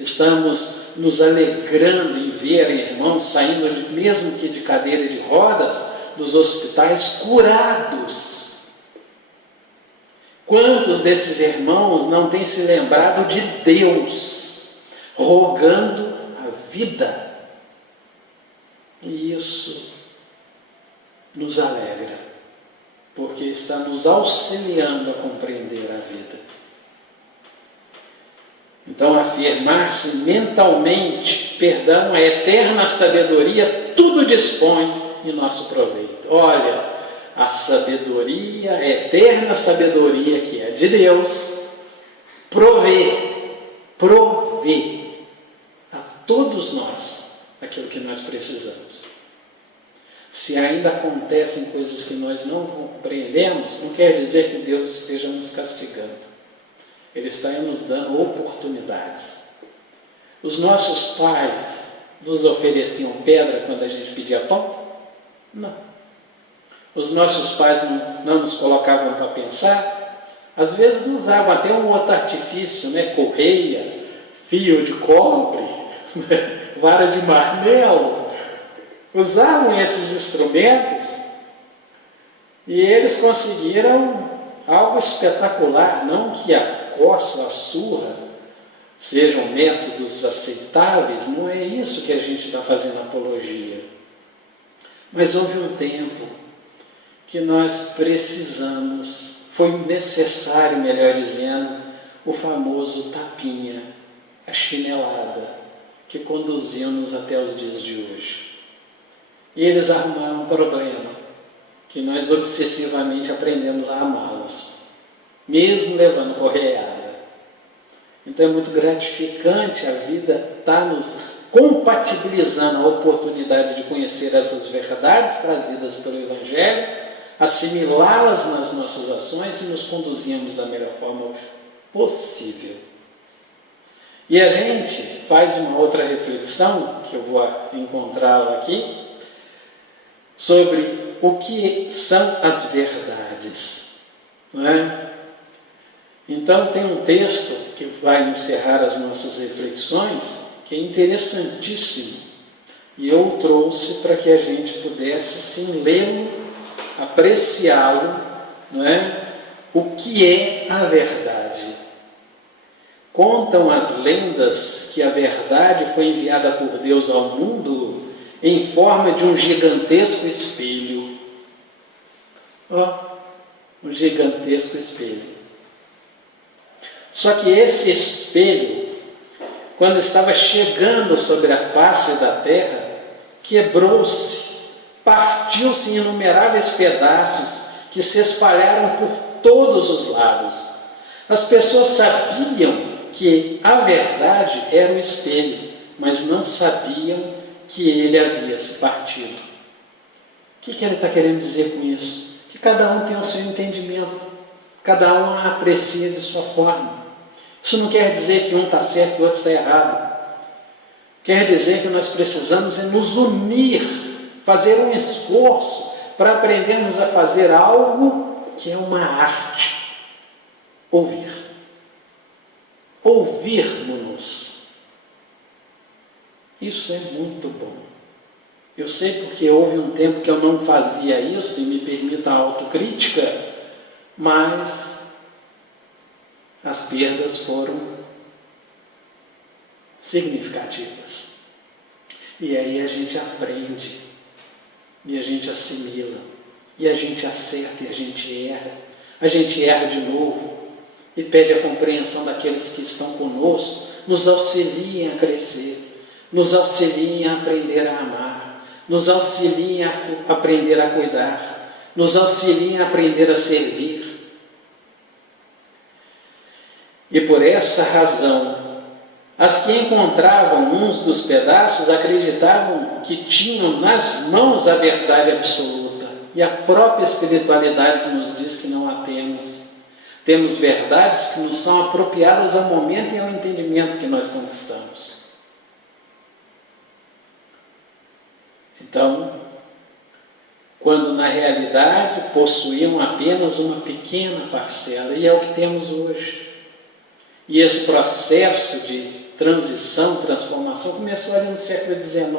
estamos nos alegrando em ver irmãos saindo, mesmo que de cadeira de rodas, dos hospitais curados. Quantos desses irmãos não têm se lembrado de Deus, rogando a vida? E isso nos alegra, porque está nos auxiliando a compreender a vida. Então, afirmar-se mentalmente, perdão, a eterna sabedoria, tudo dispõe em nosso proveito. Olha, a sabedoria, a eterna sabedoria que é de Deus, provê a todos nós aquilo que nós precisamos. Se ainda acontecem coisas que nós não compreendemos, não quer dizer que Deus esteja nos castigando. Ele está nos dando oportunidades. Os nossos pais nos ofereciam pedra quando a gente pedia pão? Não. Os nossos pais não nos colocavam para pensar? Às vezes usavam até um outro artifício, né? Correia, fio de cobre, vara de marmelo. Usavam esses instrumentos e eles conseguiram algo espetacular. Não que a coça, a surra sejam métodos aceitáveis, não é isso que a gente está fazendo apologia. Mas houve um tempo que nós precisamos, foi necessário, melhor dizendo, o famoso tapinha, a chinelada, que conduziu-nos até os dias de hoje. E eles arrumaram um problema, que nós obsessivamente aprendemos a amá-los, mesmo levando correiada. Então é muito gratificante, a vida está nos compatibilizando a oportunidade de conhecer essas verdades trazidas pelo Evangelho, assimilá-las nas nossas ações e nos conduzirmos da melhor forma possível. E a gente faz uma outra reflexão, que eu vou encontrá-la aqui, sobre o que são as verdades, não é? Então tem um texto que vai encerrar as nossas reflexões, que é interessantíssimo, e eu o trouxe para que a gente pudesse sim lê-lo, apreciá-lo, não é? O que é a verdade? Contam as lendas que a verdade foi enviada por Deus ao mundo em forma de um gigantesco espelho. Um gigantesco espelho. Só que esse espelho, quando estava chegando sobre a face da terra, quebrou-se, partiu-se em inumeráveis pedaços que se espalharam por todos os lados. As pessoas sabiam que a verdade era o espelho, mas não sabiam que ele havia se partido. O que ele está querendo dizer com isso? Que cada um tem o seu entendimento, cada um a aprecia de sua forma. Isso não quer dizer que um está certo e o outro está errado. Quer dizer que nós precisamos nos unir, fazer um esforço para aprendermos a fazer algo que é uma arte. Ouvir. Ouvirmos-nos. Isso é muito bom. Eu sei porque houve um tempo que eu não fazia isso, e me permita a autocrítica, mas as perdas foram significativas. E aí a gente aprende, e a gente assimila, e a gente acerta, e a gente erra de novo, e pede a compreensão daqueles que estão conosco, nos auxiliem a crescer, nos auxiliem a aprender a amar, nos auxiliem a aprender a cuidar, nos auxiliem a aprender a servir. E por essa razão, as que encontravam uns dos pedaços acreditavam que tinham nas mãos a verdade absoluta. E a própria espiritualidade nos diz que não a temos. Temos verdades que nos são apropriadas ao momento e ao entendimento que nós conquistamos. Então, quando na realidade possuíam apenas uma pequena parcela, e é o que temos hoje. E esse processo de transição, transformação, começou ali no século XIX.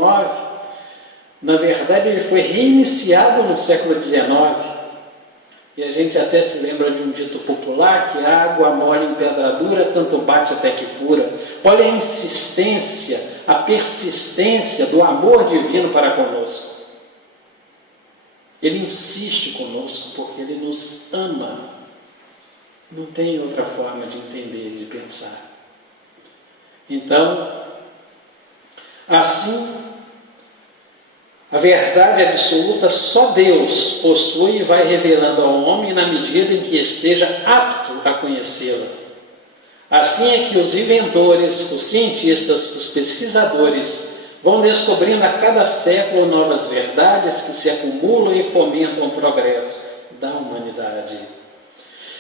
Na verdade, ele foi reiniciado no século XIX. E a gente até se lembra de um dito popular, que água mole em pedra dura, tanto bate até que fura. Olha a insistência, a persistência do amor divino para conosco. Ele insiste conosco porque ele nos ama. Não tem outra forma de entender, de pensar. Então, assim, a verdade absoluta só Deus possui e vai revelando ao homem na medida em que esteja apto a conhecê-la. Assim é que os inventores, os cientistas, os pesquisadores vão descobrindo a cada século novas verdades que se acumulam e fomentam o progresso da humanidade.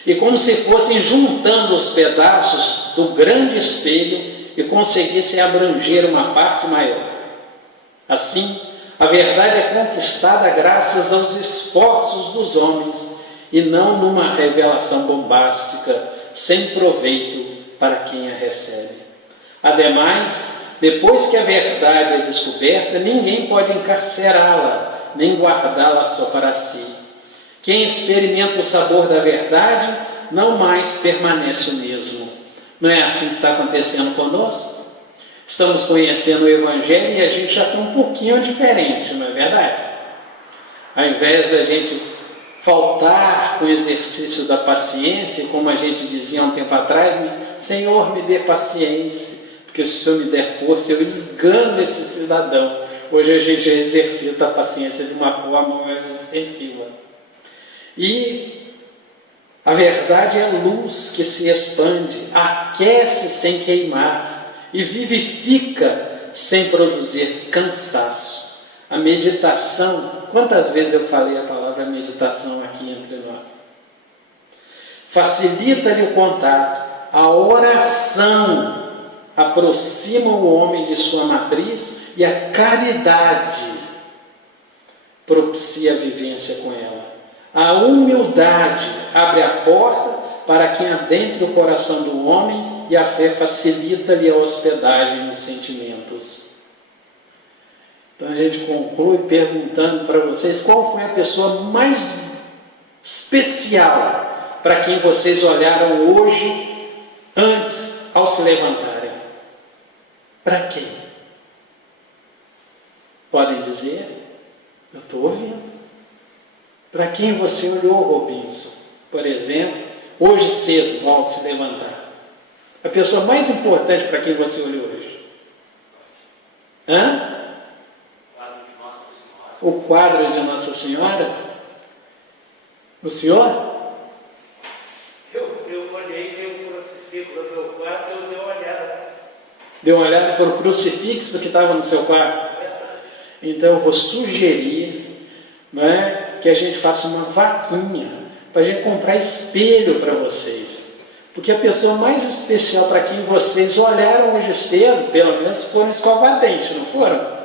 E como se fossem juntando os pedaços do grande espelho e conseguissem abranger uma parte maior. Assim, a verdade é conquistada graças aos esforços dos homens e não numa revelação bombástica, sem proveito para quem a recebe. Ademais, depois que a verdade é descoberta, ninguém pode encarcerá-la, nem guardá-la só para si. Quem experimenta o sabor da verdade não mais permanece o mesmo. Não é assim que está acontecendo conosco? Estamos conhecendo o Evangelho e a gente já está um pouquinho diferente, não é verdade? Ao invés da gente faltar o exercício da paciência, como a gente dizia há um tempo atrás, Senhor, me dê paciência, porque se o Senhor me der força, eu esgano esse cidadão. Hoje a gente exercita a paciência de uma forma mais ostensiva. E a verdade é a luz que se expande, aquece sem queimar e vivifica sem produzir cansaço. A meditação, quantas vezes eu falei a palavra meditação aqui entre nós? Facilita-lhe o contato. A oração aproxima o homem de sua matriz e a caridade propicia a vivência com ela. A humildade abre a porta para que adentre o coração do homem e a fé facilita-lhe a hospedagem nos sentimentos. Então a gente conclui perguntando para vocês qual foi a pessoa mais especial para quem vocês olharam hoje, antes, ao se levantarem. Para quem? Podem dizer? Eu estou ouvindo. Para quem você olhou, Robinson, por exemplo, hoje cedo, ao se levantar? A pessoa mais importante para quem você olhou hoje? Hã? O quadro de Nossa Senhora? O senhor? Eu olhei, dei um crucifixo no meu quarto, eu dei uma olhada. Deu uma olhada para o crucifixo que estava no seu quarto? Então eu vou sugerir, não é, que a gente faça uma vaquinha para a gente comprar espelho para vocês. Porque a pessoa mais especial para quem vocês olharam hoje cedo, pelo menos foram escovar dente, não foram?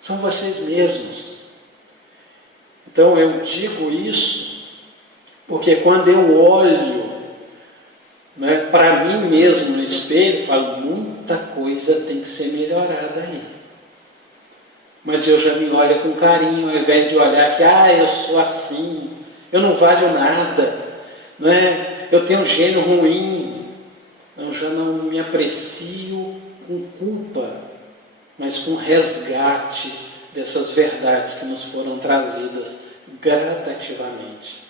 São vocês mesmos. Então eu digo isso porque quando eu olho, né, para mim mesmo no espelho, falo, muita coisa tem que ser melhorada aí. Mas eu já me olho com carinho, ao invés de olhar que, eu sou assim, eu não valho nada, não é? Eu tenho um gênio ruim. Eu já não me aprecio com culpa, mas com resgate dessas verdades que nos foram trazidas gradativamente.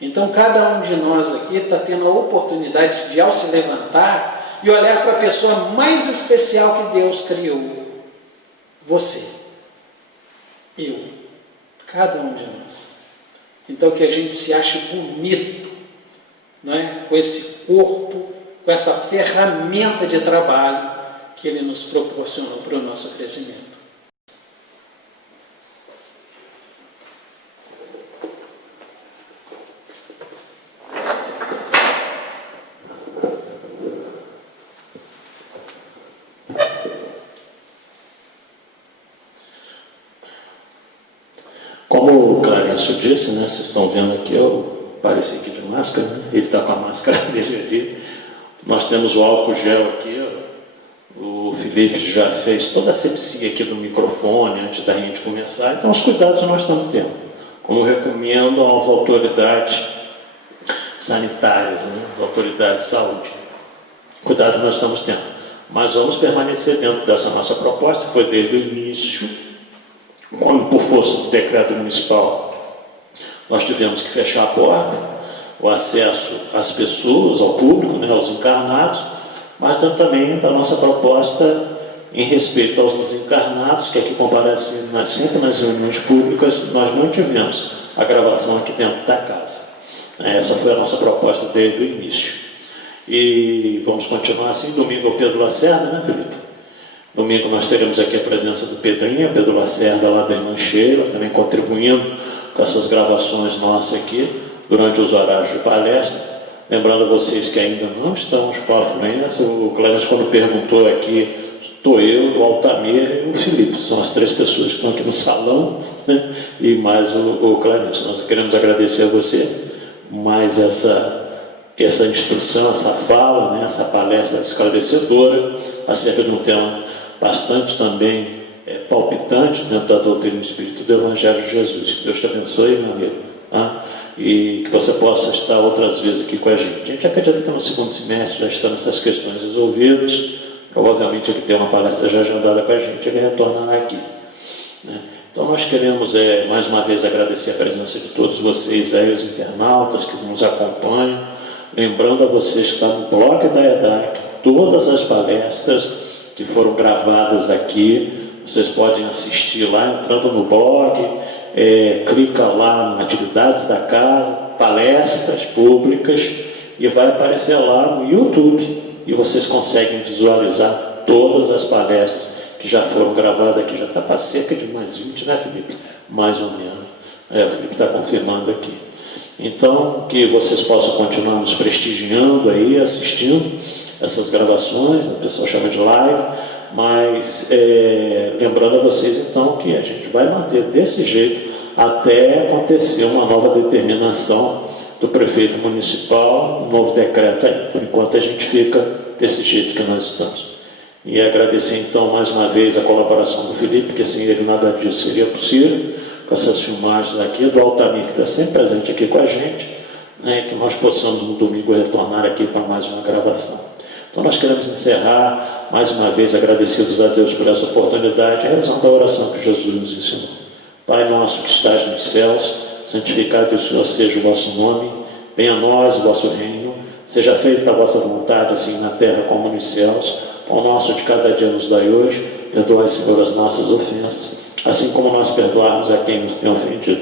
Então, cada um de nós aqui está tendo a oportunidade de, ao se levantar, e olhar para a pessoa mais especial que Deus criou. Você. Eu. Cada um de nós. Então, que a gente se ache bonito, não é? Com esse corpo, com essa ferramenta de trabalho que Ele nos proporcionou para o nosso crescimento. Como o Clarencio disse, né, vocês estão vendo aqui, eu pareci aqui de máscara, né? Ele está com a máscara dele ali. Nós temos o álcool gel aqui, o Felipe já fez toda a asepsia aqui do microfone antes da gente começar, então os cuidados nós estamos tendo. Como eu recomendo às autoridades sanitárias, né, as autoridades de saúde. Cuidado nós estamos tendo. Mas vamos permanecer dentro dessa nossa proposta, que foi desde o início, quando por força do decreto municipal nós tivemos que fechar a porta, o acesso às pessoas, ao público, né, aos encarnados, mas dentro também da nossa proposta em respeito aos desencarnados, que aqui comparecem sempre nas reuniões públicas, nós não tivemos a gravação aqui dentro da casa. Essa foi a nossa proposta desde o início. E vamos continuar assim. Domingo é o Pedro Lacerda, né, Felipe? Domingo nós teremos aqui a presença do Pedrinho, Pedro Lacerda lá da Irmã Sheila, também contribuindo com essas gravações nossas aqui, durante os horários de palestra. Lembrando a vocês que ainda não estamos com a afluência, o Cléber, quando perguntou aqui, estou eu, o Altamir e o Felipe, são as três pessoas que estão aqui no salão, né? E mais o Cléber. Nós queremos agradecer a você, mais essa instrução, essa fala, né? Essa palestra esclarecedora, acerca de um tema bastante também palpitante dentro da doutrina do Espírito do Evangelho de Jesus. Que Deus te abençoe, meu amigo. E que você possa estar outras vezes aqui com a gente. A gente acredita que no segundo semestre já estão essas questões resolvidas. Provavelmente ele tem uma palestra já agendada com a gente, ele retornará aqui, né? Então nós queremos mais uma vez agradecer a presença de todos vocês aí, os internautas que nos acompanham. Lembrando a vocês que está no blog da EDAC, todas as palestras que foram gravadas aqui, vocês podem assistir lá, entrando no blog, clica lá em atividades da casa, palestras públicas, e vai aparecer lá no YouTube, e vocês conseguem visualizar todas as palestras que já foram gravadas aqui. Já está para cerca de mais 20, né, Felipe? Mais ou menos. O Felipe está confirmando aqui. Então, que vocês possam continuar nos prestigiando aí, assistindo essas gravações, a pessoa chama de live. Mas lembrando a vocês então que a gente vai manter desse jeito até acontecer uma nova determinação do prefeito municipal, um novo decreto aí. Por enquanto a gente fica desse jeito que nós estamos. E agradecer então mais uma vez a colaboração do Felipe, que sem ele nada disso seria possível, com essas filmagens aqui, do Altamir, que está sempre presente aqui com a gente, né, que nós possamos no domingo retornar aqui para mais uma gravação. Então nós queremos encerrar, mais uma vez agradecidos a Deus por essa oportunidade, rezando a oração que Jesus nos ensinou. Pai nosso que estás nos céus, santificado seja o vosso nome, venha a nós o vosso reino, seja feita a vossa vontade, assim na terra como nos céus. O nosso de cada dia nos dai hoje, perdoai, Senhor, as nossas ofensas, assim como nós perdoarmos a quem nos tem ofendido.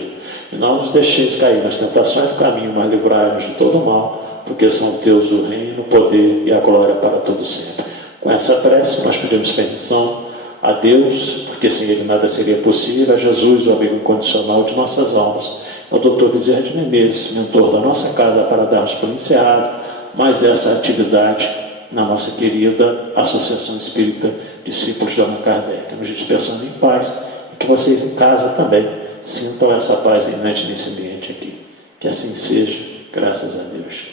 E não nos deixeis cair nas tentações do caminho, mas livrai-nos de todo mal, porque são teus o reino, o poder e a glória para todo sempre. Com essa prece, nós pedimos permissão a Deus, porque sem Ele nada seria possível, a Jesus, o amigo incondicional de nossas almas, ao Dr. Bezerra de Menezes, mentor da nossa casa, para darmos por encerrado mais essa atividade na nossa querida Associação Espírita Discípulos de Allan Kardec. Nos dispersando em paz, e que vocês em casa também sintam essa paz reinante nesse ambiente aqui. Que assim seja, graças a Deus.